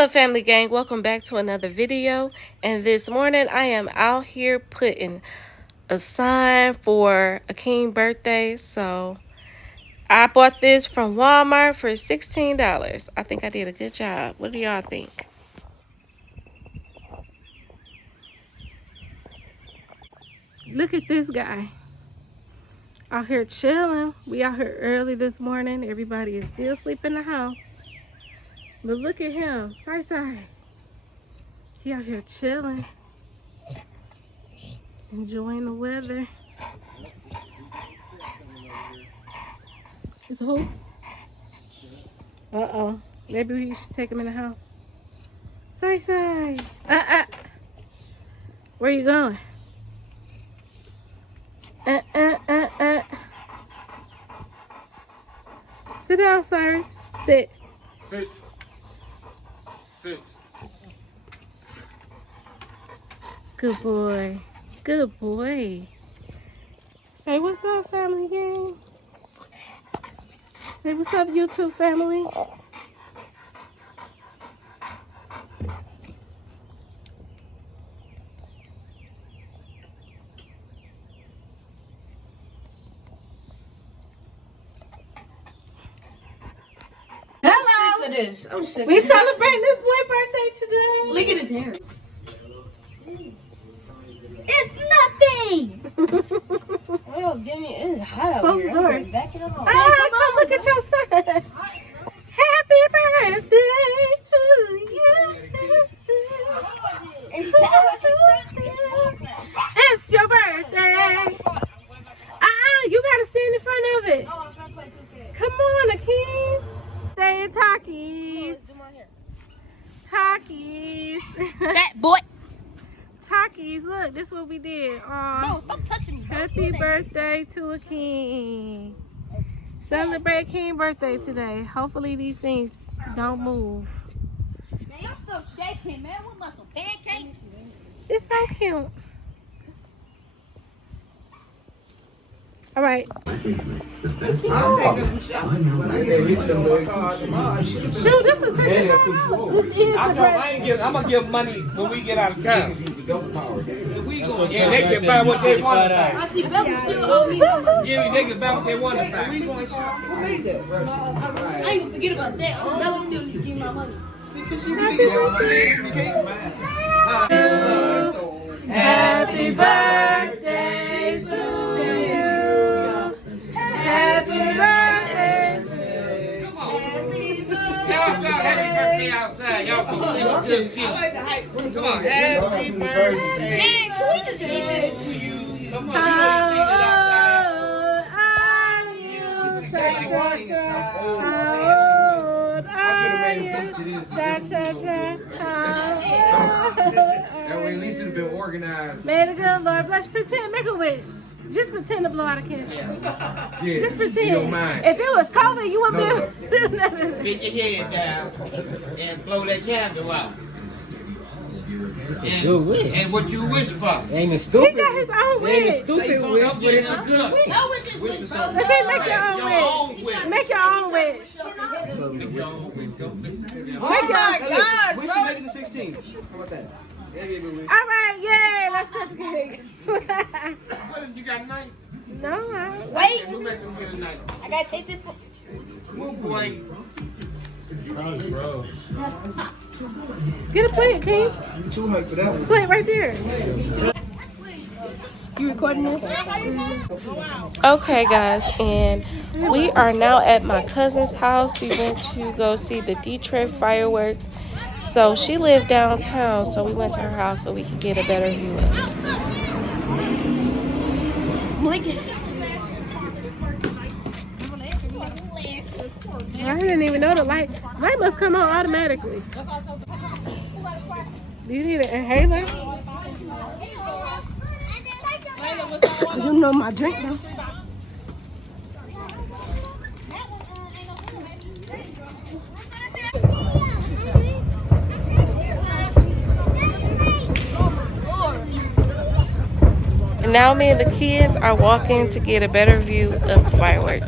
up, family gang? Welcome back to another video. And this morning I am out here putting a sign for a King birthday. So I bought this from Walmart for $16. I think I did a good job. What do y'all think? Look at this guy out here chilling. We out here early this morning. Everybody is still asleep in the house. But look at him, Sai. He out here chilling, enjoying the weather. Is who? Uh-oh. Maybe we should take him in the house. Sai. Where you going? Sit down, Cyrus. Sit. Sit. Good boy. Good boy. Say what's up, family gang. Say what's up, YouTube family. I'm sick. We celebrating this boy birthday today. Look at his hair. It's nothing. Oh, give me. It's hot out Close here. the door. I'm back it up. Come look at your son. Happy birthday to you. It's your birthday. You gotta stand in front of it. Oh, I'm trying to play 2K. Come on, Akeem. Say Takis. Let's do my hair. Takis. Fat boy. Takis, look, this is what we did. Bro, stop touching me. Happy birthday to a king. Celebrate King birthday today. Hopefully these things don't move. Man, y'all still shaking, man. What muscle? Pancakes? It's so cute. All right. I'm taking them shopping. When I get rich in the car tomorrow, Shoot, this is $65. This is the birthday. I'm gonna give money when we get out of town. We Yeah, they can buy what they want to buy. Auntie Bella still owe me no money. Yeah, they can buy what they want to buy. We going shopping. Who made that? I ain't gonna forget about that. Auntie Bella still need to give me my money. Happy birthday to you. Happy birthday. Happy birthday outside. Y'all some good kids. Come on, happy birthday. Man, can we just eat this? To you. Come on, How you know, old are you? Cha-cha-cha. How old are you? Cha-cha-cha. How old That way, are at least you? it'd been organized. May the good Lord bless. Pretend, make a wish. Just pretend to blow out a candle. Yeah, Just pretend. you don't mind. If it was COVID, you wouldn't No. be able to do nothing. Get your head down and blow that candle out. And what you wish for. Ain't it He stupid? got his own wish. Stupid wish, but it's good. Your wish is good, bro. Okay, make your own wish. Make your own wish. Make your own wish. Don't listen to them. Make your own. We should make it to 16. How about that? All right, yay! Let's cut the cake. What, you got a knife? No, Wait, We'll make them get a knife. I gotta take this. Move, boy. get a plate, King. You too hype for that one. Plate right there. You recording this? Okay, guys, and we are now at my cousin's house. We went to go see the Detroit fireworks. So she lived downtown, so we went to her house so we could get a better view of it. I didn't even know the light must come on automatically. Do you need an inhaler? You know my drink though. And now me and the kids are walking to get a better view of the fireworks.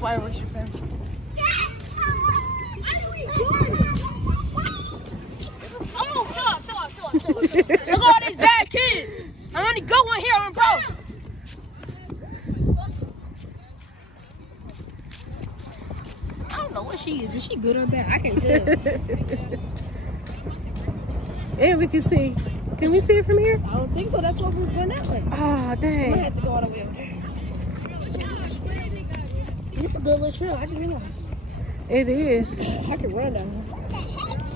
fireworks, you fam. Oh, chill out. Look at all these bad kids. I'm only good one here, I'm bro. I don't know what she is. Is she good or bad? I can't tell. And we can see. Can we see it from here? I don't think so. That's what we're going that way. Oh, I might dang. have to go all the way over there. This is a good little trail. I just realized. It is. I can run down here.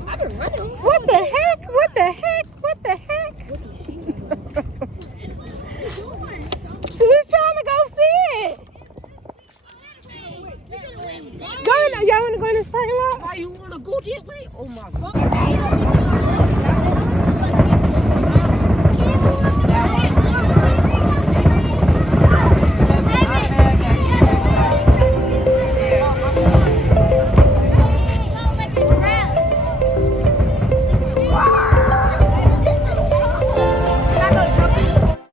I've been running. What the heck? What the heck? What the heck? What is she doing? So we're trying to go see it. Go in, y'all want to go in this parking lot? Why you wanna go this way? Oh my god.